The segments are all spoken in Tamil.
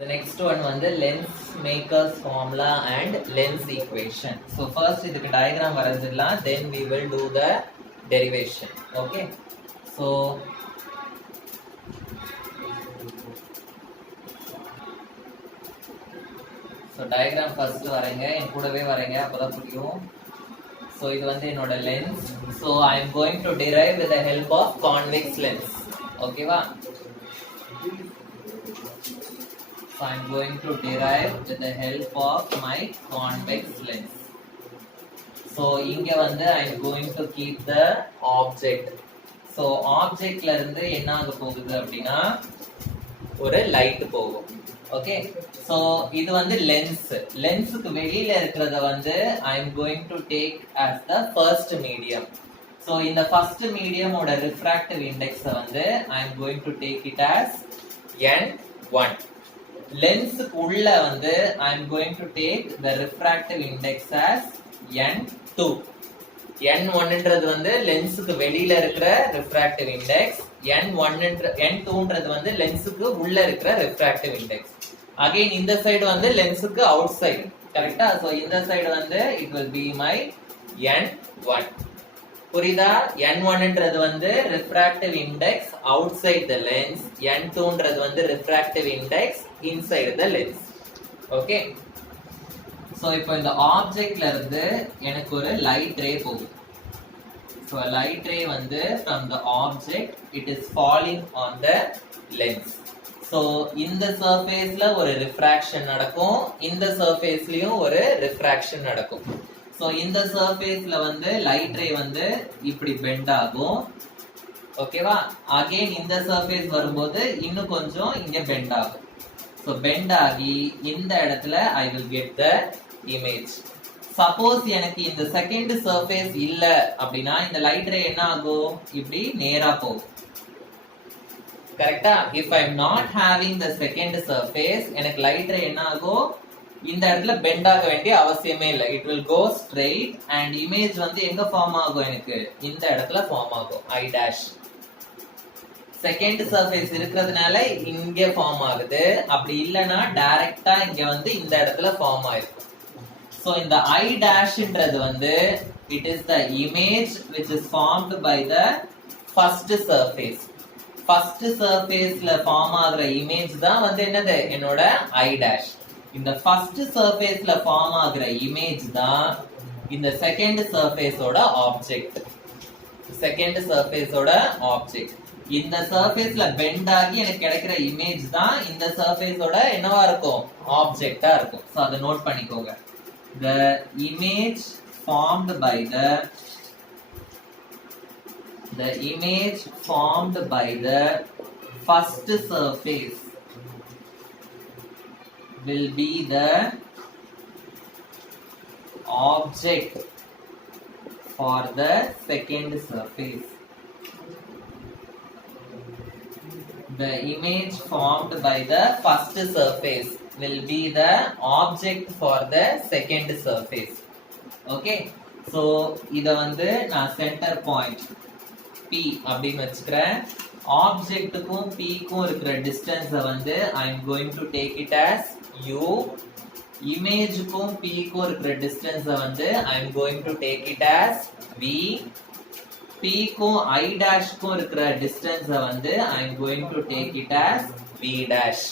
The next one வந்து lens makers formula and lens equation. So first இதுக்கு diagram வரைஞ்சிடலாம், then we will do the derivation. Okay. So diagram first வரைங்க, என் கூடவே வரைங்க, அப்பதான் புரியும். So இது வந்து என்னோட lens. So I am going to derive with the help of convex lens. Okay வா? So I am going to derive with the help of my convex lens. So இங்க வந்து I am going to keep the object. So objectல இருந்து என்ன ஆக போகுது அப்படின்னா ஒரு லைட் போகும். ஓகே, so இது வந்து லென்ஸ். லென்ஸுக்கு வெளியில இருக்கிறத வந்து I am going to take as the first medium. So இந்த first medium ஓட refractive index வந்து I am going to take it as n1. லென்ஸுக்கு உள்ள வந்து I am going to take the refractive index as n2. n1ன்றது வந்து லென்ஸுக்கு வெளியில இருக்கிற refractive index, n2ன்றது வந்து லென்ஸுக்கு உள்ள இருக்கிற refractive index. Again இந்த சைடு வந்து லென்ஸுக்கு அவுட் சைடு, கரெக்டா? சோ இந்த சைடு வந்து it will be my n1. புரியுதா? n1ன்றது வந்து refractive index outside the lens, n2ன்றது வந்து refractive index inside the lens. Okay, so இப்போ இந்த ஆப்ஜெக்ட்ல இருந்து எனக்கு ஒரு லைட் ரே போகுது. So a light ray வந்து from the object, it is falling on the lens. So இந்த சர்ஃபேஸ்ல ஒரு refraction நடக்கும், இந்த சர்ஃபேஸ்லயும் ஒரு refraction நடக்கும். So இந்த சர்ஃபேஸ்ல வந்து லைட் ரே வந்து இப்படி பெண்ட் ஆகும், ஓகேவா? அகைன் இந்த சர்ஃபேஸ் வரும்போது இன்னும் கொஞ்சம் இங்க பெண்ட் ஆகும். So பெண்ட் ஆகி இந்த இடத்துல I will get the image. Suppose எனக்கு இந்த செகண்ட் சர்ஃபேஸ் இல்ல அப்படின்னா இந்த லைட் ரே என்ன ஆகும்? இப்படி நேரா போகும், கரெக்டா? If I am not having the second surface, எனக்கு லைட் ரே என்ன ஆகும்? இந்த இடத்துல பெண்ட் ஆக வேண்டிய அவசியமே இல்லை. It will go straight and image வந்து எங்க ஃபார்ம் ஆகும்? எனக்கு இந்த இடத்துல ஃபார்ம் ஆகும், ஐ டேஷ். செகண்ட் சர்ஃபேஸ் இருக்கிறதுனால இங்க ஃபார்ம் ஆகுது, அப்படி இல்லைன்னா டைரக்டா இங்க வந்து இந்த இடத்துல ஃபார்ம் ஆயிருக்கும். So in the I dashன்றது வந்து it is the image which is formed by the first surface. First surfaceல form ஆகுற image தான் வந்து என்னது? என்னோட I dash. இந்த first surfaceல form ஆகுற image தான் இந்த second surface ஓட object. Second surface ஓட object. இந்த surfaceல bend ஆகி எனக்கு கிடைக்கிற image தான் இந்த surface ஓட என்னவா இருக்கும்? Object-ஆ இருக்கும். So அதை நோட் பண்ணிக்கோங்க. The image formed by the first surface will be the object for the second surface. The image formed by the first surface will be the object for the second surface. Okay, so இத வந்து நான் சென்டர் பாயிண்ட் P அப்படின்னு வச்சுக்கிறேன். ஆப்ஜெக்ட்டுக்கும் P க்கும் இருக்கிற டிஸ்டன்ஸை வந்து I am going to take it as U. இமேஜுக்கும் P க்கும் இருக்கிற டிஸ்டன்ஸை வந்து I am going to take it as V. P க்கும் I டாஷ்க்கும் இருக்கிற டிஸ்டன்ஸை வந்து I am going to take it as V dash.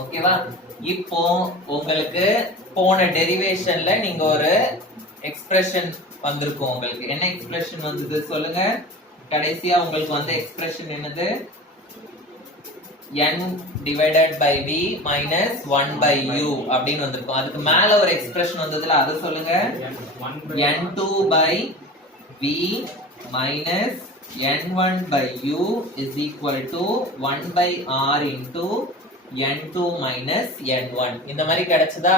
ஓகேவா? இப்போ உங்களுக்கு போன டெரிவேஷன்ல நீங்க ஒரு எக்ஸ்பிரஷன் வந்திருக்கும். உங்களுக்கு என்ன எக்ஸ்பிரஷன் வந்தது சொல்லுங்க? கடைசியா உங்களுக்கு வந்த எக்ஸ்பிரஷன் என்னது? n divided by v minus 1 by u அப்படின்னு வந்திருக்கும். அதுக்கு மேல ஒரு எக்ஸ்பிரஷன் வந்ததுல அதை சொல்லுங்க. n2 by v minus n1 by u is equal to 1 by r into n2 minus n1. இந்த மாதிரி கிடைச்சதா?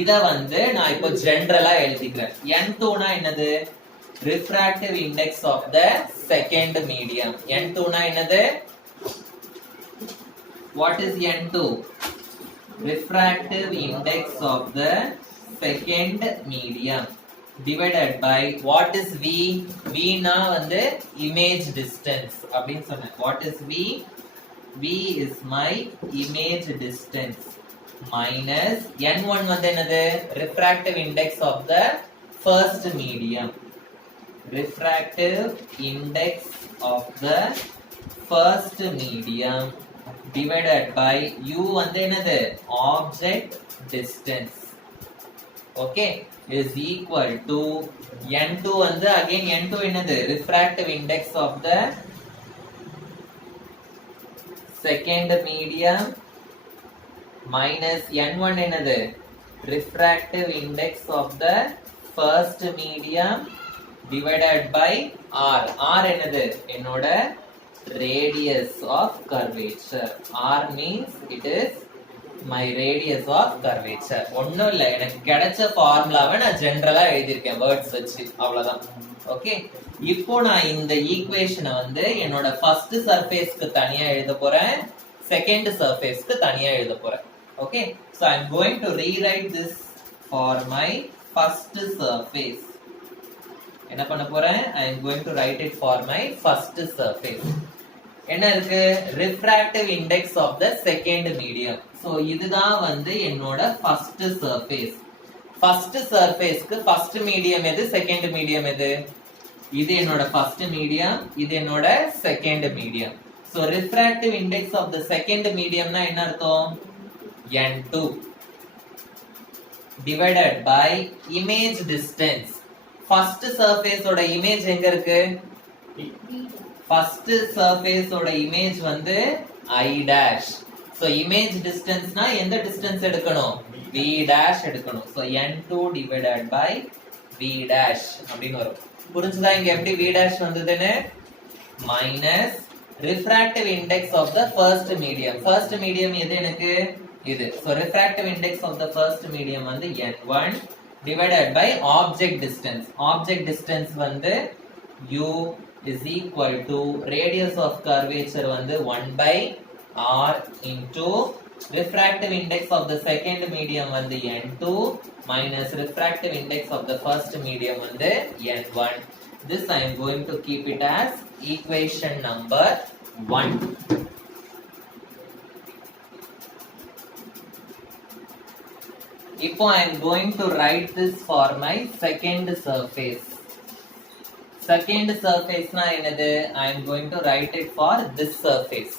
இத வந்து நான் இப்போ ஜெனரலா எழுதிக்கிறேன். n2 னா என்னது? refractive index of the second medium. n2 னா என்னது? What is n2? refractive index of the second medium divided by what is v? v னா வந்து image distance அப்படின்னு சொன்னேன். what is v? V is my image distance minus n1 வந்து என்னது refractive index of the first medium. Refractive index of the first medium divided by u வந்து என்னது object distance. Okay, is equal to n2 வந்து again n2 என்னது refractive index of the second medium minus n1 என்னது refractive index of the first medium divided by r. r என்னது என்னோட radius of curvature. r means it is my radius of curvature. ஒண்ணும் இல்ல, எனக்கு கிடைச்ச ஃபார்முலாவை நான் ஜெனரலா எழுதியிருக்கேன் வேர்ட்ஸ் வச்சு, அவ்வளவுதான். ஓகே, இப்போ நான் இந்த ஈக்குவேஷனை வந்து என்னோட ஃபர்ஸ்ட் சர்ஃபேஸ்க்கு தனியா எழுத போறேன், செகண்ட் சர்ஃபேஸ்க்கு தனியா எழுத போறேன். Okay, so I am going to rewrite this for my first surface. என்ன பண்ண போறேன்? I am going to write it for my first surface. என்ன இருக்கு? refractive index of the second medium. So இதுதான் வந்து என்னோட first surface. first surfaceக்கு first medium எது, second medium எது? இது என்னோட first medium, இது என்னோட second medium. So refractive index of the second medium னா என்ன அர்த்தம்? n2 divided by image distance. first surface ஓட image எங்க இருக்கு? first surface ஓட image வந்து I dash. So image distance னா எந்த distance எடுக்கணும்? V dash எடுக்கணும். So n2 divided by V dash அப்படின்னு வரும். புரிஞ்சுதா இங்க எப்படி V dash வந்ததுன்னு? minus refractive index of the first medium. first medium எது எனக்கு? இது. So refractive index of the first medium வந்து n1 divided by object distance. object distance வந்து u is equal to radius of curvature வந்து 1 by r into refractive index of the second medium வந்து n2 minus refractive index of the first medium வந்து n1. This I am going to keep it as equation number 1. இப்போ I am going to write this for my second surface. second surface னா என்னது? I am going to write it for this surface.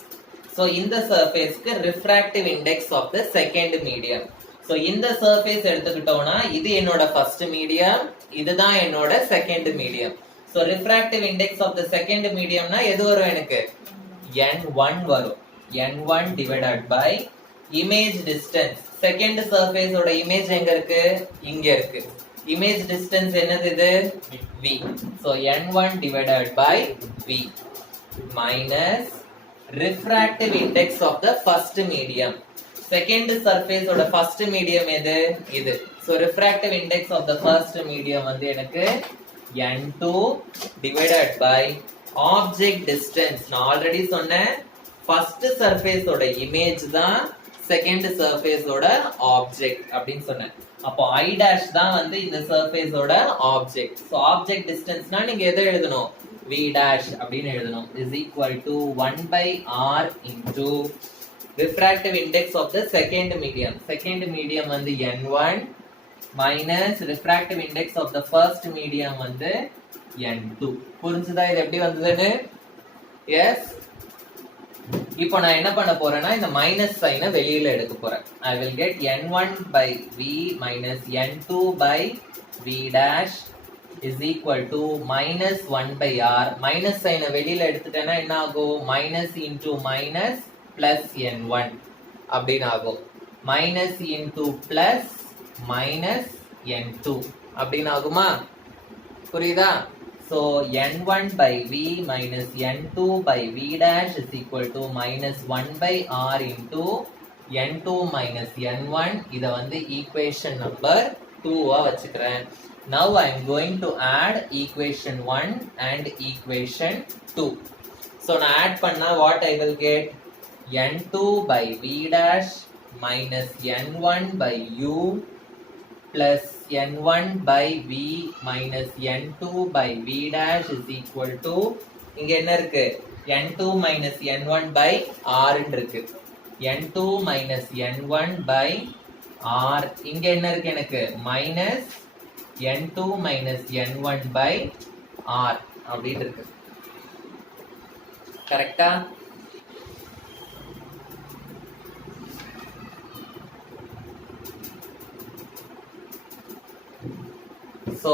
So இந்த surfaceக்கு refractive index of the second medium. So இந்த surface எடுத்துக்கிட்டோம்னா இது என்னோட first medium, இதுதான் என்னோட second medium. So refractive index of the second medium னா எது வரும் எனக்கு? n1 வரும். n1 divided by image distance. second surface ஓட image எங்க இருக்கு? இங்க இருக்கு. image distance என்னது இது? v. So n1 divided by v minus refractive index of the first medium. second surface ஓட first medium எது? இது. So refractive index of the first medium வந்து எனக்கு n2 divided by object distance. நான் ஆல்ரெடி சொன்னேன் first surface ஓட image தான் second surface ஓட object அப்படின்னு சொன்னேன். அப்போ I dash தான் வந்து இந்த surface ஓட object. So object distance னா நீங்க எதை எழுதணும்? V dash அப்படின்னு எழுதணும். is equal to 1 by r into refractive index of the second medium. second medium வந்து n1 minus refractive index of the first medium வந்து n2. புரிஞ்சுதா இது எப்படி வந்ததுன்னு? எஸ். இப்போ நான் என்ன பண்ண போறேன்னா இந்த மைனஸ் சைனை வெளியில எடுக்க போறேன். I will get n1 by v minus n2 by v dash is equal to minus 1 by r. Minus சைனை வெளியில எடுத்துட்டேன்னா என்ன ஆகும்? Minus into minus plus n1 அப்படின்னு ஆகும். Minus into plus minus n2 அப்படின்னு ஆகுமா? புரியுதா? So n1 by v minus n2 by v dash is equal to minus 1 by r into n2 minus n1. இத வந்து equation number 2 வச்சுக்கிறேன். Now I am going to add equation 1 and equation 2. So நான் add பண்ணா what I will get? n2 by v dash minus n1 by u plus n1 by v minus n2 by v dash is equal to இங்க என்ன இருக்கு n2 minus n1 by r இருக்கு n2 minus n1 by r இங்க என்ன இருக்கு எனக்கு minus n2 minus n1 by r அப்படின்னு இருக்கு கரெக்டா so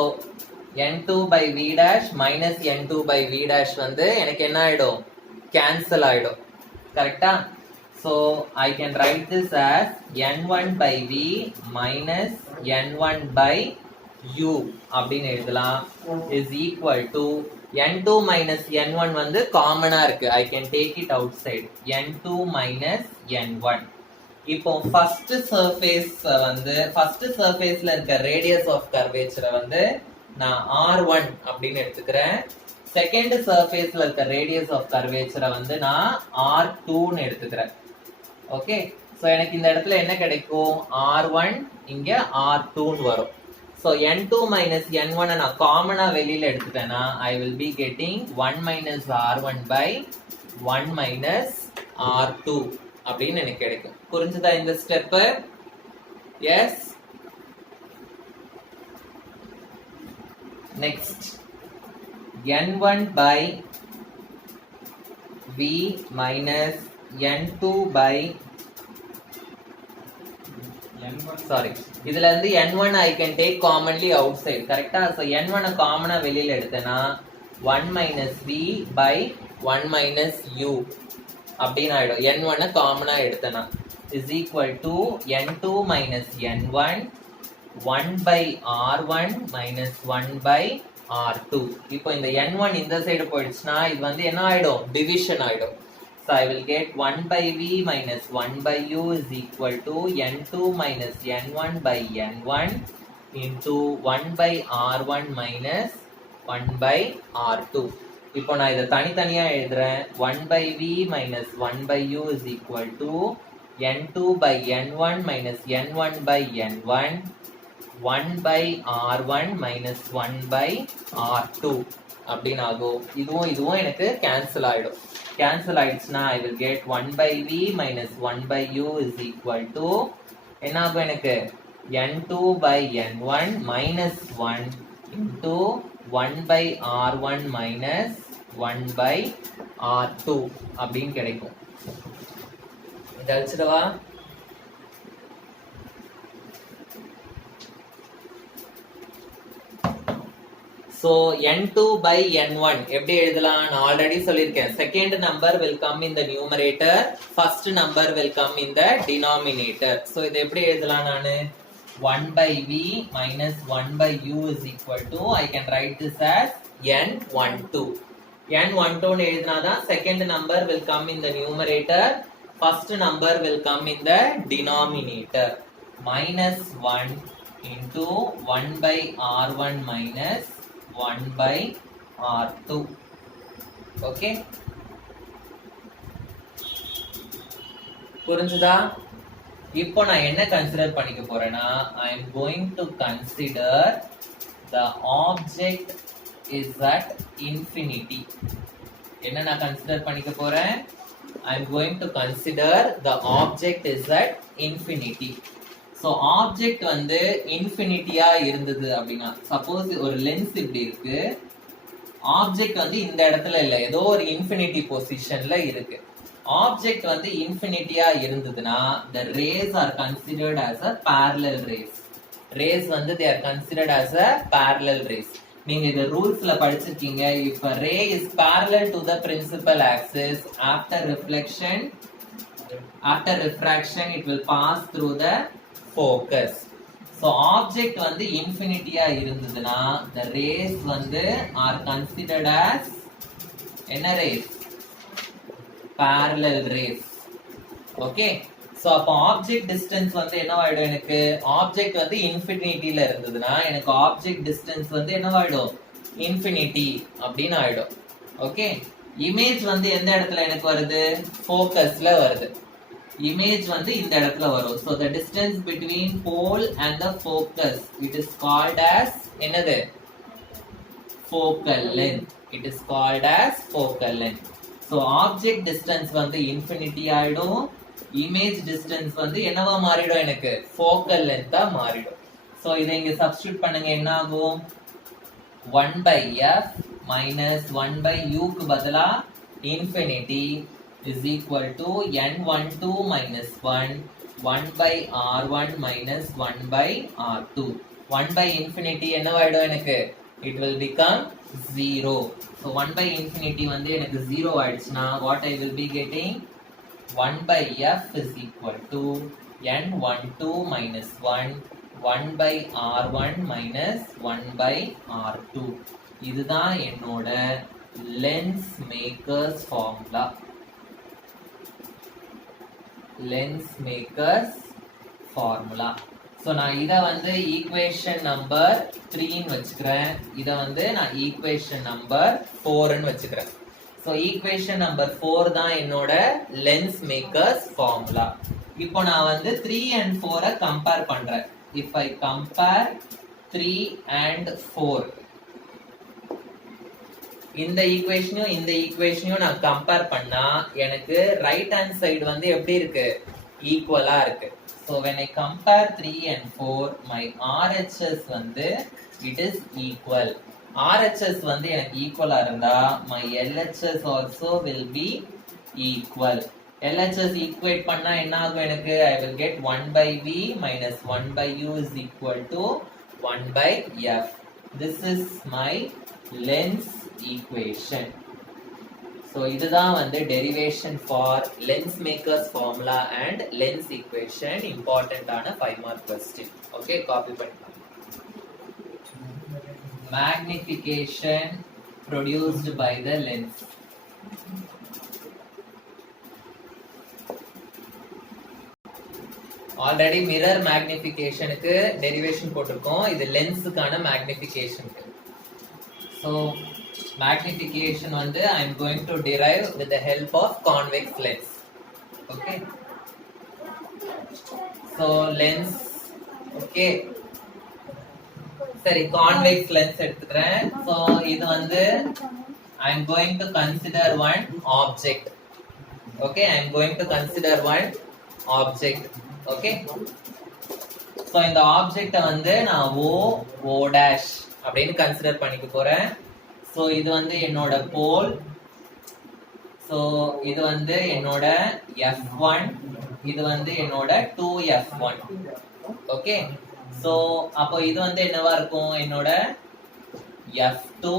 n2 by v dash minus n2 by v dash வந்து எனக்கு என்ன ஆயிடும் cancel ஆயிடும் கரெக்டா so I can write this as n1 by v minus n1 by u அப்படின்னு எழுதலாம் is equal to n2 minus n1 வந்து காமனா இருக்கு I can take it outside n2 minus n1 இப்போ ஃபர்ஸ்ட் சர்ஃபேஸ் வந்து ஃபர்ஸ்ட் சர்ஃபேஸ்ல இருக்க ரேடியஸ் ஆஃப் கர்வேச்சரை வந்து நான் r1 அப்படின்னு எடுத்துக்கிறேன் செகண்ட் சர்ஃபேஸ்ல இருக்க ரேடியஸ் ஆஃப் கர்வேச்சரை வந்து நான் r2 ன்னு எடுத்துக்கிறேன் ஓகே சோ எனக்கு இந்த இடத்துல என்ன கிடைக்கும் r1 இங்க r2 ன்னு வரும் சோ n2 minus n1 நான் காமனா வெளியில எடுத்துட்டேனா I will be getting 1 minus r1 by 1 minus r2 அப்படின்னு எனக்கு கிடைக்கும் புரிஞ்சுதா இந்த step yes next n1 by v minus n2 by sorry இதுல இருந்து n1 I can take commonly outside கரெக்ட்டா சோ n1 காமனா வெளியில எடுத்தேனா 1 minus v by 1 minus u அப்படின்னு ஆயிடும் n1 காமனா எடுத்தேனா is equal to n2 minus n1 1 by r1 minus 1 by r2 இப்போ இந்த n1 இந்த சைடு போயிடுச்சுனா இது வந்து என்ன ஆயிடும் டிவிஷன் ஆயிடும் so I will get 1 by v minus 1 by u is equal to n2 minus n1 by n1 into 1 by r1 minus 1 by r2 இப்போ நான் இத தனித்தனியா எழுதுறேன் 1 by v minus 1 by u is equal to n2 by n1 minus n1 by n1 1 by r1 minus 1 by r2 அப்படின்னு ஆகும் இதுவும் எனக்கு கேன்சல் ஆயிடும் cancel ஆயிடுச்சுனா I will get 1 by v minus 1 by u is equal to என்ன ஆகும் எனக்கு n2 by n1 minus 1 into 1 by r1 minus 1 by r2 அப்படின்னு கிடைக்கும் இத அழிச்சிடவா so n2 by n1 எப்படி எழுதலாம் நான் ஆல்ரெடி சொல்லிருக்கேன் second number will come in the numerator first number will come in the denominator so இத எப்படி எழுதலாம் நானு 1 by v minus 1 by u is equal to I can write this as n12 n12 ன்னு எழுதினாதான் second number will come in the numerator first number will come in the denominator minus 1 into 1 by r1 minus 1 by r2 okay புரிஞ்சுதா இப்போ நான் என்ன கன்சிடர் பண்ணிக்க போறேன்னா I am going to consider the object is at infinity என்ன நான் கன்சிடர் பண்ணிக்க போறேன் I am going to consider the object is at infinity so object வந்து இன்ஃபினிட்டியா இருந்தது அப்படின்னா சப்போஸ் ஒரு லென்ஸ் இப்படி இருக்கு ஆப்ஜெக்ட் வந்து இந்த இடத்துல இல்ல ஏதோ ஒரு இன்ஃபினிட்டி பொசிஷன்ல இருக்கு ஆப்ஜெக்ட் வந்து இன்ஃபினிட்டியா இருந்ததுன்னா the rays are considered as a parallel rays rays வந்து they are considered as a parallel rays நீங்க இந்த ரூல்ஸ்ல படிச்சிருக்கீங்க if a ray is parallel to the principal axis after refraction it will pass through the focus so object வந்து இன்ஃபினிட்டியா இருந்ததுன்னா the rays வந்து are considered as என்ன rays parallel rays okay so அப்ப object distance வந்து என்னவாயிடும் எனக்கு object வந்து இன்ஃபினிட்டில இருந்ததுன்னா எனக்கு object distance வந்து என்னவாயிடும் இன்ஃபினிட்டி அப்படின்னு ஆயிடும் okay image வந்து எந்த இடத்துல எனக்கு வருது focusல வருது image வந்து இந்த இடத்துல வரும் so the distance between pole and the focus it is called as என்னது focal length it is called as focal length. So object distance வந்து infinity ஆயிடும், image distance வந்து என்னவா மாறிடும் எனக்கு focal length ஆ மாறிடும். So இதை இங்க substitute பண்ணுங்க, என்ன ஆகும் 1 by f minus 1 by u க்கு பதிலா infinity is equal to n12 minus 1 1 by r1 minus 1 by r2. 1 by infinity என்னவாயிடும் எனக்கு it will become 0. So 1 by infinity வந்து எனக்கு 0 ஆயிடுச்சுனா what I will be getting 1 by f is equal to n12 minus 1 1 by r1 minus 1 by r2. இதுதான் என்னோட lens makers formula. lens makers formula. So நான் இதை வந்து ஈக்குவேஷன் நம்பர் 3 ன்னு வச்சுக்கிறேன், இதை வந்து நான் ஈக்குவேஷன் நம்பர் 4 ன்னு வச்சுக்கிறேன். ஸோ ஈக்குவேஷன் நம்பர் 4 தான் என்னோட லென்ஸ் மேக்கர்ஸ் ஃபார்முலா. இப்போ நான் வந்து 3 and 4 கம்பேர் பண்றேன். இஃப் ஐ கம்பேர் 3 and 4, இந்த ஈக்குவேஷனையும் இந்த ஈக்குவேஷனையும் நான் கம்பேர் பண்ணா எனக்கு ரைட் ஹேண்ட் சைடு வந்து எப்படி இருக்கு ஈக்குவலா இருக்கு. So when I compare 3 and 4, my RHS வந்து it is equal. RHS வந்து எனக்கு ஈக்குவலா இருந்தா my LHS also will be equal. LHS equate பண்ணா என்ன ஆகும் எனக்கு I will get 1 by V minus 1 by U is equal to 1 by F. This is my lens equation. So இதுதான் வந்து derivation for lens makers formula and lens equation. Important ஆன 5 mark question. Okay, copy பண்ணிக்கலாம். Magnification produced by the lens. Already mirror மேக்னிஃபிகேஷனுக்கு டெரிவேஷன் போட்டிருக்கோம், இது லென்ஸுக்கான மேக்னிஃபிகேஷனுக்கு. ஸோ magnification வந்து I am going to derive with the help of convex lens. Okay, so lens, okay, சரி convex lens எடுத்துக்கிறேன். so இது வந்து I am going to consider one object. Okay, I am going to consider one object. Okay, so இந்த ஆப்ஜெக்ட வந்து நான் o dash அப்படின்னு கன்சிடர் பண்ணிக்க போறேன். ஸோ இது வந்து என்னோட போல், ஸோ இது வந்து என்னோட F1, இது வந்து என்னோட 2F1. ஓகே, ஸோ அப்போ இது வந்து என்னவா இருக்கும் என்னோட F2.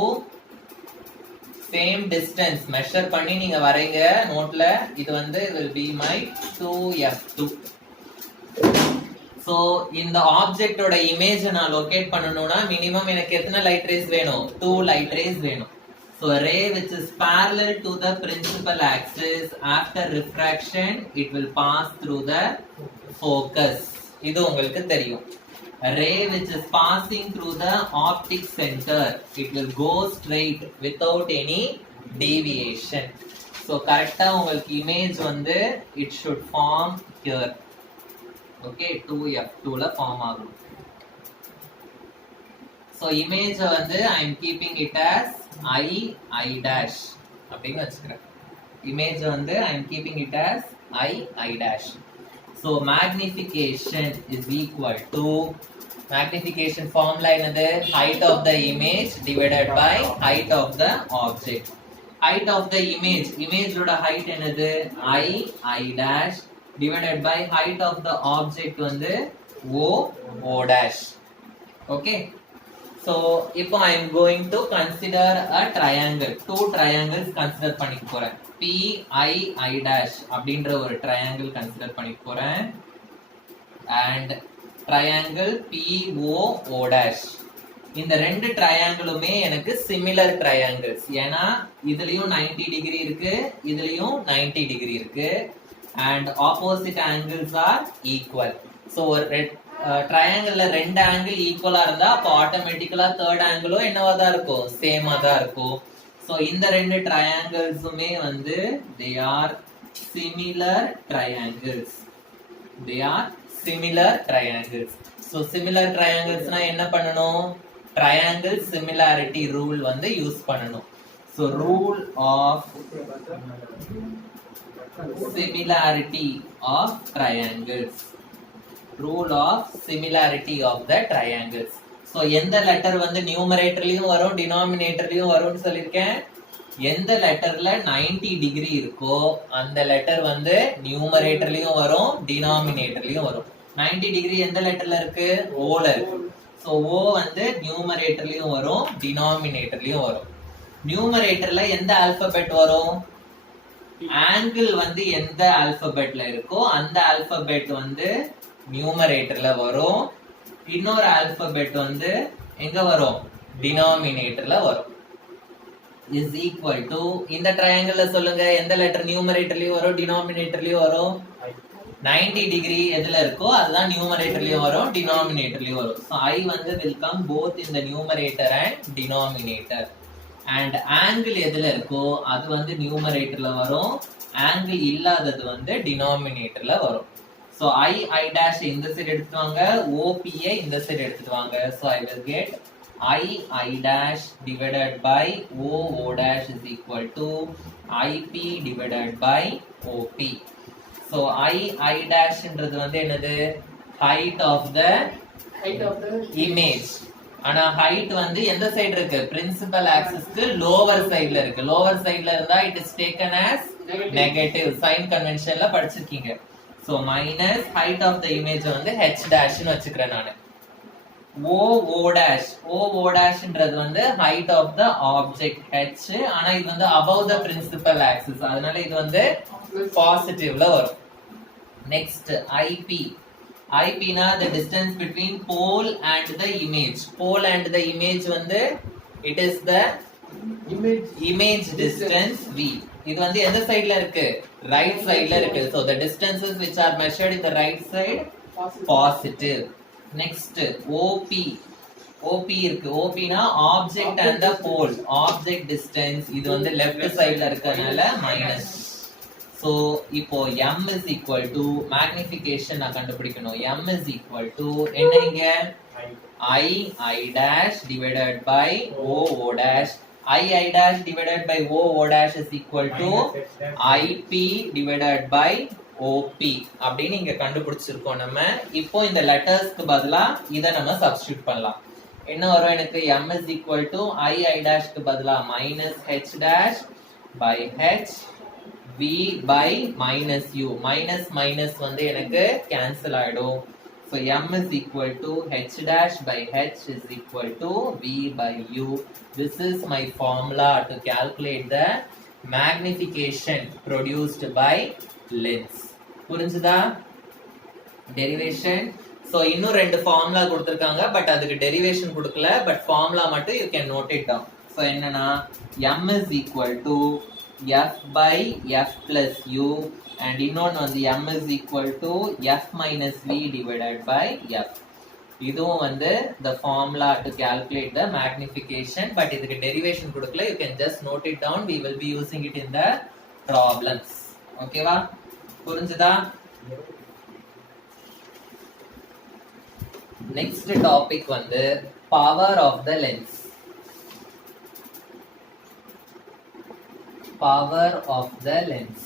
சேம் டிஸ்டன்ஸ் மெஷர் பண்ணி நீங்க வரைங்க நோட்ல. இது வந்து will be my 2F2. So இந்த ஆப்ஜெக்ட்டோட இமேஜ் நான் லொகேட் பண்ணனும்னா மினிமம் எனக்கு எத்தனை லைட் ரேஸ் வேணும் 2 லைட் ரேஸ் வேணும். So ray which is parallel to the principal axis after refraction it will pass through the focus. இது உங்களுக்கு தெரியும். ray which is passing through the optic center it will go straight without any deviation. So கரெக்ட்டா உங்களுக்கு இமேஜ் வந்து it should form here. Okay, 2F2 ல ஃபார்ம் ஆகும். So image வந்து I am keeping it as I dash அப்படினு வச்சுக்கிறேன். Image வந்து I am keeping it as I dash. So magnification is equal to, magnification formula என்னது height of the image divided by height of the object. Height of the image, image ஓட height என்னது I dash divided by height of the object வந்து o dash. Okay, so இப்போ I am going to consider a triangle. Two triangles consider பண்ணிக்க போறேன். PI dash அப்படின்ற ஒரு triangle consider பண்ணிக்க போறேன் and triangle PO dash. இந்த ரெண்டு ட்ரையாங்கிளுமே எனக்கு சிமிலர் ட்ரையாங்கிள்ஸ். ஏன்னா இதுலயும் 90 டிகிரி இருக்கு, இதுலயும் 90 டிகிரி இருக்கு and opposite angles are equal. So ஒரு ட்ரையாங்கிள்ல ரெண்டு ஆங்கிள் ஈக்குவலா இருந்தா அப்ப ஆட்டோமேட்டிக்கலா தேர்ட் ஆங்கிளும் என்னவா தான் இருக்கும் சேமா தான் இருக்கும். சோ இந்த ரெண்டு ட்ரையாங்கிள்ஸுமே வந்து they are similar triangles. They are similar triangles. So similar trianglesனா என்ன பண்ணணும், triangle similarity rule வந்து யூஸ் பண்ணணும். So rule of similarity of triangles. Rule of similarity of the triangles. So எந்த லெட்டர் வந்து நியூமரேட்டர்லயும் வரும் டினாமினேட்டர்லயும் வரும்னு சொல்லியிருக்கேன். எந்த லெட்டர்ல 90 டிகிரி இருக்கோ அந்த லெட்டர் வந்து நியூமரேட்டர்லயும் வரும் டினாமினேட்டர்லயும் வரும். 90 டிகிரி எந்த லெட்டர்ல இருக்கு? ஓல இருக்கு. சோ ஓ வந்து நியூமரேட்டர்லயும் வரும் டினாமினேட்டர்லயும் வரும். நியூமரேட்டர்ல எந்த ஆல்பபெட் வரும்? ஆங்கிள் வந்து எந்த ஆல்பபெட்ல இருக்கோ அந்த ஆல்பபெட் வந்து நியூமரேட்டர்ல வரும். இன்னொரு ஆல்பபெட் வந்து எங்க வரும்? டினாமினேட்டர்ல வரும். இஸ் ஈக்குவல் டு இந்த ட்ரையாங்கிள்ல சொல்லுங்க எந்த லெட்டர் நியூமரேட்டர்லயும் வரும் டினாமினேட்டர்லயும் வரும்? 90 டிகிரி எதுல இருக்கோ அதுதான் நியூமரேட்டர்லயும் வரும் டினாமினேட்டர்லயும் வரும். So I வந்து will come both in the numerator and denominator. And angle எதுல இருக்கோ அது வந்து நியூமரேட்டர்ல வரும், ஆங்கிள் இல்லாதது வந்து டினாமினேட்டர்ல வரும். So I dash இந்த சைடு எடுத்துட்டு வாங்க, OP இந்த சைடு எடுத்துட்டு வாங்க. So I will get I dash divided by O dash is equal to IP divided by OP. So I dash ன்றது வந்து என்னது? height of the image. ஆனா height வந்து எந்த சைடு இருக்கு? principal axis க்கு lower சைடுல இருக்கு. lower சைடுல இருந்தா it is taken as negative. sign conventionல படிச்சிருக்கீங்க. So minus height of the image வந்து h dash னு வச்சுக்கிறேன் நானு. O dash ன்றது வந்து height of the object h. ஆனா இது வந்து above the principal axis. அதனால இது வந்து பாசிட்டிவ்ல வரும். Next IP னா the distance between pole and the image. Pole and the image வந்து it is the image distance V. இது வந்து எந்த சைடுல இருக்கு? ரைட் சைடுல இருக்கு. So the distances which are measured in the right side positive. Next OP இருக்கு. OP னா object and the pole. Object distance இது வந்து left sideல இருக்கனால minus. So இப்போ m is equal to magnification நான் கண்டுபிடிக்கணும். m is equal to என்ன இங்க? I dash divided by O dash. I dash divided by O dash is equal to IP divided by OP அப்படின்னு இங்க கண்டுபிடிச்சிருக்கோம் நம்ம. இப்போ இந்த லெட்டர்ஸ்க்கு பதிலா இத நம்ம சப்ஸ்டிட்யூட் பண்ணலாம். என்ன வரும் எனக்கு? m is equal to I dash க்கு பதிலா minus h dash by h v by minus u. minus minus வந்து எனக்கு cancel ஆயிடும். So m is equal to h dash by h is equal to v by u. This is my formula to calculate the magnification produced by lens. புரிஞ்சுதா? derivation. So இன்னும் ரெண்டு ஃபார்முலா கொடுத்திருக்காங்க, பட் அதுக்கு டெரிவேஷன் கொடுக்கல, பட் ஃபார்முலா மட்டும் you can note it down. So என்னன்னா m is equal to f by f plus u and இன்னொன்னு வந்து m is equal to f minus v divided by f. இதுவும் வந்து the formula to calculate the magnification, but இதுக்கு derivation கொடுக்கல. You can just note it down. We will be using it in the problems. ஓகேவா? புரிஞ்சுதா? Next topic வந்து power of the lens. Power of the lens.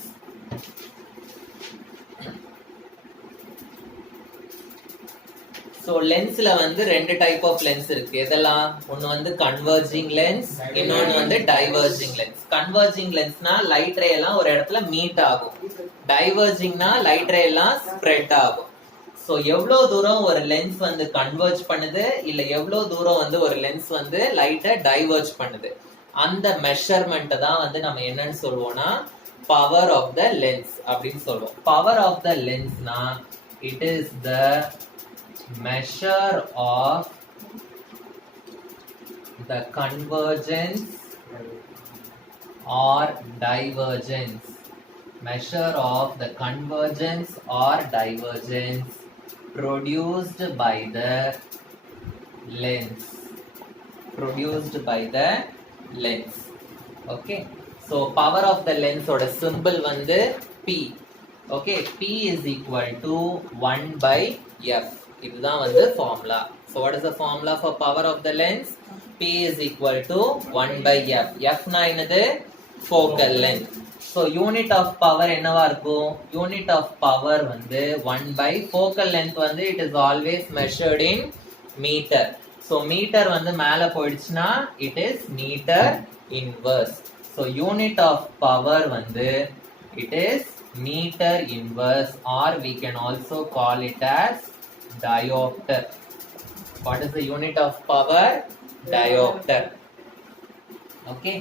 So lensல வந்து ரெண்டு டைப் ஆஃப் லென்ஸ் இருக்கு. எதெல்லாம்? ஒன்னு வந்து கன்வர்ஜிங் லென்ஸ், இன்னொன்னு வந்து டைவர்ஜிங் லென்ஸ். கன்வர்ஜிங் லென்ஸ்னா லைட் ரே எல்லாம் ஒரு இடத்துல மீட் ஆகும். டைவர்ஜிங்னா லைட் ரே எல்லாம் ஸ்ப்ரெட் ஆகும். சோ எவ்வளவு தூரம் ஒரு லென்ஸ் வந்து கன்வர்ஜ் பண்ணுது, இல்ல எவ்வளவு தூரம் வந்து ஒரு லென்ஸ் வந்து லைட்டை டைவர்ஜ் பண்ணுது, அந்த மெஷர்மெண்ட் தான் வந்து நம்ம என்னன்னு சொல்லுவோம்னா பவர் ஆஃப் த லென்ஸ் அப்படின்னு சொல்லுவோம். பவர் ஆஃப் த லென்ஸ்னா it is the measure of the convergence or divergence. Measure of the convergence or divergence produced by the lens. Produced by the lens. Okay. So power of the lens oda symbol வந்து P. Okay. P is equal to 1 by F. இதுதான் வந்து formula. So what is the formula for power of the lens? P is equal to 1 by F. F na என்னது focal length. So unit of power என்னவா இருக்கும்? Unit of power வந்து 1 by focal length வந்து it is always measured in meter. So meter வந்து மேல போயிடுச்சுனா it is meter inverse. So unit of power வந்து it is meter inverse, or we can also call it as diopter. What is the unit of power? Diopter. Okay.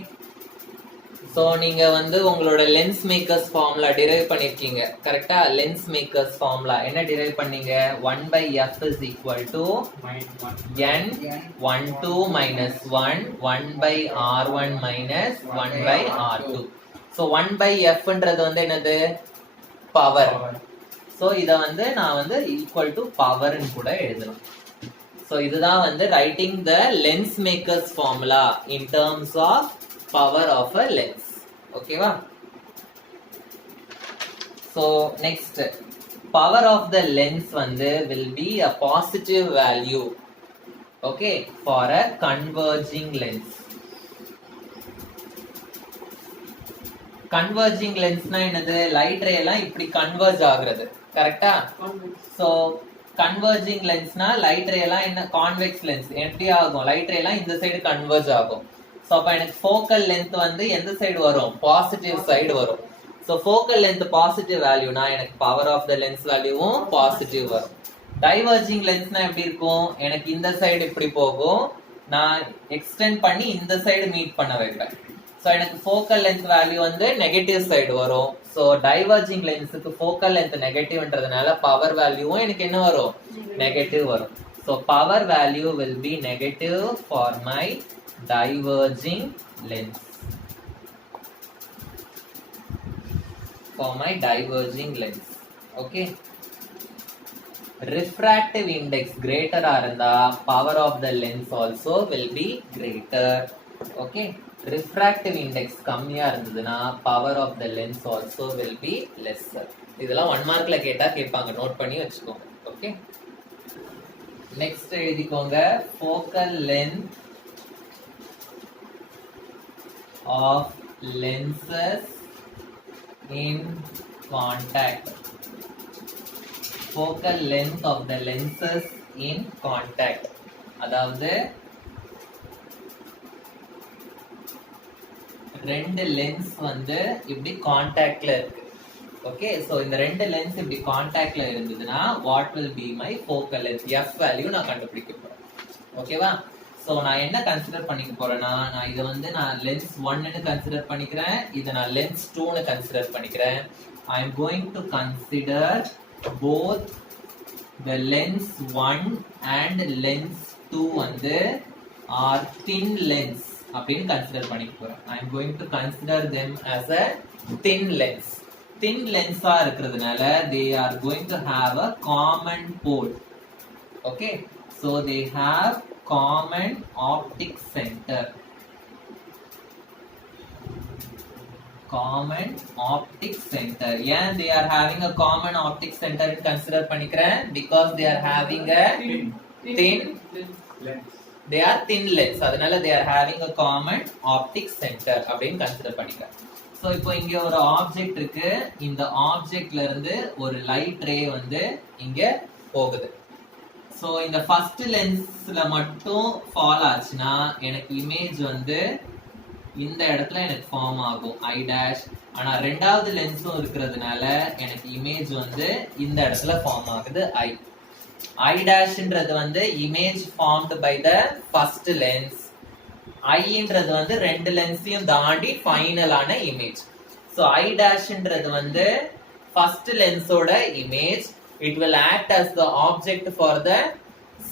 So நீங்க வந்து உங்களோட lens makers formula derive பண்ணிருக்கீங்க கரெக்ட்டா? lens makers formula என்ன derive பண்ணீங்க? 1 by f is equal to n 12 minus 1 1 by r1 minus 1 by r2. So 1 by f ன்றது வந்து என்னது? power. So இத வந்து நான் வந்து equal to power ன்னு கூட எழுதலாம். So இதுதான் வந்து writing the lens makers formula in terms of power of a lens. Okay va? So next, power of the lens வந்து will be a positive value. Okay, for a converging lens. Converging lens na என்னது? light ray எல்லாம் இப்படி converge ஆகுறது கரெக்ட்டா? So converging lens na light ray எல்லாம் என்ன? convex lens எப்படி ஆகும்? light ray எல்லாம் இந்த சைடு converge ஆகும். So அப்ப எனக்கு focal length வந்து எந்த சைடு வரும்? positive side வரும். So focal length positive value na எனக்கு power of the lens value positive வரும். diverging lens na எப்படி இருக்கும்? எனக்கு இந்த சைடு இப்படி போகும், நான் extend பண்ணி இந்த சைடு மீட் பண்ண வைப்பேன். So எனக்கு focal length value வந்து negative side வரும். So diverging lens க்கு focal length negative ன்றதுனால power value எனக்கு என்ன வரும்? negative வரும். So power value will be negative for my diverging lens. For my diverging lens. Okay. Refractive index greater இருந்தா power of the lens also will be greater. Okay. Refractive index கம்மியா இருந்ததுன்னா power of the lens also will be lesser. இதெல்லாம் 1 மார்க்ல கேட்டா கேட்பாங்க, நோட் பண்ணி வச்சுக்கோங்க. ஓகே, நெக்ஸ்ட் எழுதிக்கோங்க. focal length of lenses in contact. Focal length of the lenses in contact. அதாவது ரெண்டு லென்ஸ் வந்து இப்படி கான்டாக்ட்ல இருக்கு. ஓகே, சோ இந்த ரெண்டு லென்ஸ் இப்படி கான்டாக்ட்ல இருந்ததுன்னா what will be my focal length? F value நான் கண்டுபிடிக்க போறேன். ஓகேவா? சோ நான் என்ன கன்சிடர் பண்ணிக்க போறேன்னா, நான் இதை வந்து நான் லென்ஸ் 1 ன்னு கன்சிடர் பண்ணிக்கிறேன், இதை நான் லென்ஸ் 2 ன்னு கன்சிடர் பண்ணிக்கிறேன். I am going to consider both the lens 1 and lens 2 வந்து are thin lens அப்படின்னு கன்சிடர் பண்ணிக்க போறேன். I am going to consider them as a thin lens. thin lens ஆ இருக்கிறதுனால they are going to have a common pole. Okay, so they have common optic center. Common optic center. ஏன் they are having a common optic center ன்னு கன்சிடர் பண்ணிக்கிறேன்? Because they are having a thin lens. They are thin lens. அதனால they are having a common optic center அப்படின்னு கன்சிடர் பண்ணிக்கிறேன். சோ இப்போ இங்க ஒரு ஆப்ஜெக்ட் இருக்கு, இந்த ஆப்ஜெக்ட்ல இருந்து ஒரு லைட் ரே வந்து இங்க போகுது. சோ இந்த ஃபர்ஸ்ட் லென்ஸ்ல மட்டும் ஃபால் ஆச்சுன்னா எனக்கு இமேஜ் வந்து இந்த இடத்துல எனக்கு ஃபார்ம் ஆகும் ஐ டேஷ். ஆனா ரெண்டாவது லென்ஸும் இருக்கிறதுனால எனக்கு இமேஜ் வந்து இந்த இடத்துல ஃபார்ம் ஆகுது ஐ. ஐ டேஷ்ன்றது வந்து image formed by the first lens. ஐன்றது வந்து ரெண்டு லென்ஸையும் தாண்டி ஃபைனலான இமேஜ். ஸோ ஐ டேஷ்ன்றது வந்து ஃபர்ஸ்ட் லென்ஸோட image. It will act as the object for the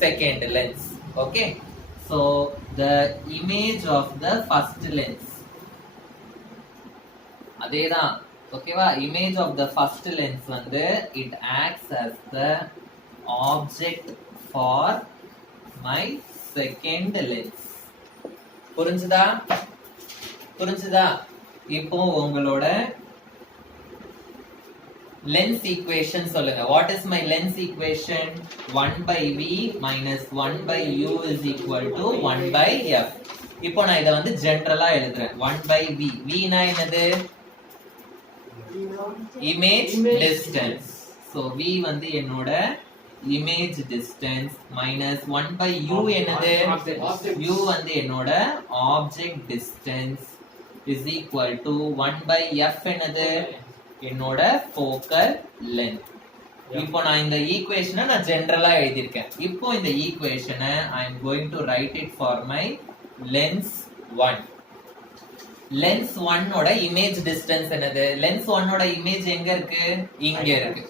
second lens. Okay, so the image of the first lens அதேதான். ஓகேவா? Image of the first lens வந்து it acts as the object for my second lens. புரிஞ்சுதா? புரிஞ்சுதா? இப்போ உங்களோட lens equation சொல்லுங்க. What is my lens equation? 1 by v minus 1 by u is equal to 1 by f. இப்போ நான் இதை வந்து ஜெனரலா எழுதுறேன். 1 by v. v னா என்னது? image distance. So v வந்து என்னோட image distance minus 1 by u என்னது? u வந்து என்னோட object distance is equal to 1 by f என்னது? என்னோட focal length. இப்போ நான் இந்த ஈக்குவேஷனை நான் ஜெனரலா எழுதியிருக்கேன். இப்போ இந்த ஈக்குவேஷனை I am going to write it for my lens 1. lens 1 ஓட image distance என்னது? lens 1 ஓட image எங்க இருக்கு? இங்க இருக்கு.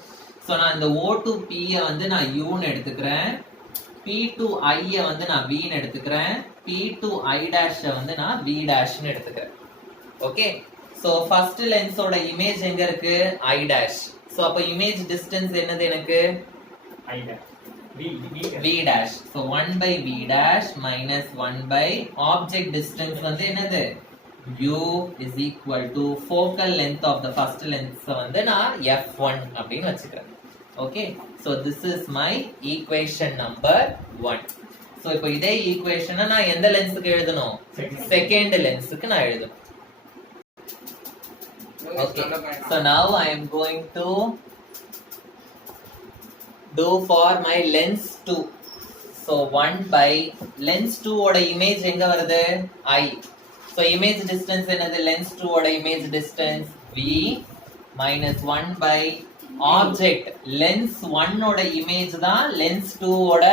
சோ நான் இந்த O to P வந்து நான் U ன்னு எடுத்துக்கிறேன். P to I வந்து நான் V ன்னு எடுத்துக்கிறேன். P to I dash வந்து நான் V dash ன்னு எடுத்துக்கிறேன். ஓகே? சோ ஃபர்ஸ்ட் லென்ஸ் ஓட இமேஜ் எங்க இருக்கு? I dash. சோ அப்ப இமேஜ் டிஸ்டன்ஸ் என்னது எனக்கு? I dash. V dash. So 1 by V dash minus 1 by object distance வந்து என்னது? U is equal to focal length of the first lens வந்து நான் F1 அப்படின்னு வச்சுக்கிறேன். Okay. So this is my equation number 1. So இப்போ இதே ஈக்குவேஷனை நான் எந்த லென்ஸுக்கு எழுதணும்? செகண்ட் லென்ஸுக்கு நான் எழுதணும். Okay. So now I am going to do for my lens 2. So 1 by lens 2 ஓட இமேஜ் எங்க வருது? I. So image distance என்னது? lens 2 ஓட image distance V minus 1 by object. lens 1 ஓட image தான் lens 2 ஓட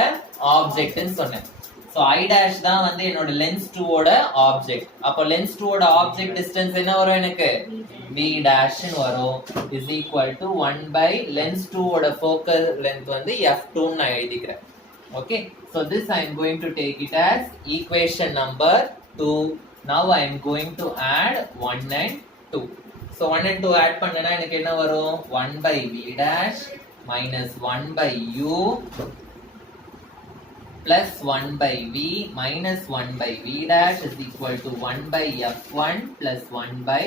object ன்னு சொன்னேன். So I dash தான் வந்து என்னோட lens 2 ஓட object. அப்போ lens 2 ஓட object distance என்ன வரும் எனக்கு? V dash ன்னு வரும் is equal to 1 by lens 2 ஓட focal length வந்து F2 ன்னு நான் எழுதிக்கிறேன். Okay. So this I am going to take it as equation number 2. Now I am going to add 1 and 2. So 1 and 2 add பண்ணனா எனக்கு என்ன வரும்? 1 by V dash minus 1 by U plus 1 by V minus 1 by V dash is equal to 1 by F1 plus 1 by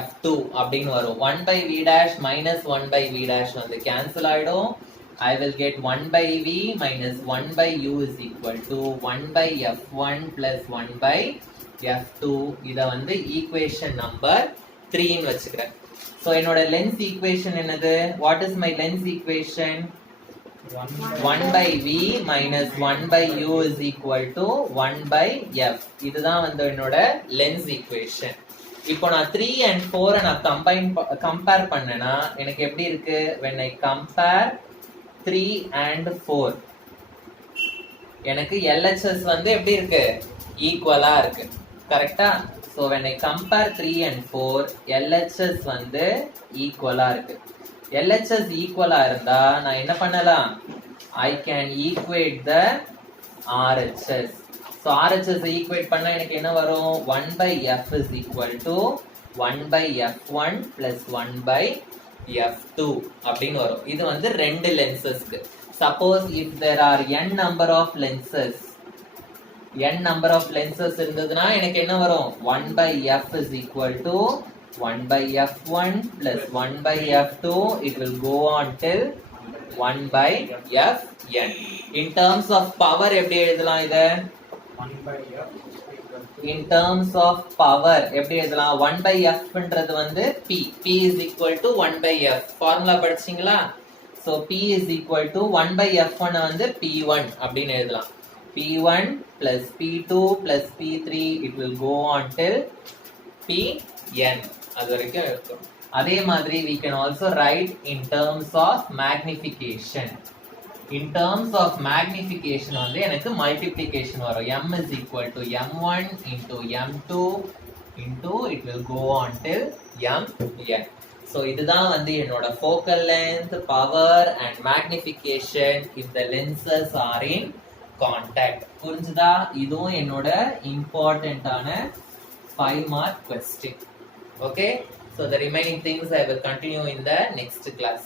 F2 அப்படின்னு வரும். 1 by V dash minus 1 by V dash வந்து cancel ஆயிடும். I will get 1 by V minus 1 by U is equal to 1 by F1 plus 1 by F2. இத வந்து equation number 3 ன்னு வச்சுக்கிறேன். So என்னோட lens equation என்னது? What is my lens equation? 1 by V minus 1 by U is equal to 1 by F. இதுதான் வந்து என்னோட lens equation. இப்போ நான் 3 and 4 நான் கம்பேர் பண்ணேனா எனக்கு எப்படி இருக்கு? when I compare 3 and 4 எனக்கு LHS வந்து எப்படி இருக்கு? ஈக்குவலா இருக்கு. கரெக்ட்டா? so when I compare 3 and 4 LHS வந்து ஈக்குவலா இருக்கு. LHS ஈக்குவலா இருந்தா நான் என்ன பண்ணலாம்? I can equate the RHS. So RHS equate பண்ணா எனக்கு என்ன வரும்? 1 by F is equal to 1 by F1 plus 1 by F2 அப்படின்னு வரும். இது வந்து ரெண்டு லென்சஸ்க்கு. Suppose if there are n number of lenses இருந்ததுன்னா எனக்கு என்ன வரும்? 1 by F is equal to 1 by F1 plus 1 by F2. It will go on till 1 by Fn. In terms of power எப்படி எழுதலாம் இத? 1 by F. In terms of power எப்படி எழுதலாம்? 1 by F ன்றது வந்து P. P is equal to 1 by F. Formula படிச்சீங்களா? So P is equal to 1 by F1 வந்து P1 அப்படின்னு எழுதலாம். P1 plus P2 plus P3 it will go on till Pn. அது வரைக்கும் இருக்கும். அதே மாதிரி we can also write in terms of magnification. In terms of magnification வந்து எனக்கு multiplication வரும். M is equal to M1 into M2 into it will go on till Mn. So இதுதான் வந்து என்னோட focal length, power and magnification if the lenses are in contact. புரிஞ்சுதா? இதுவும் என்னோட important ஆன 5 mark question. Okay? So the remaining things I will continue in the next class.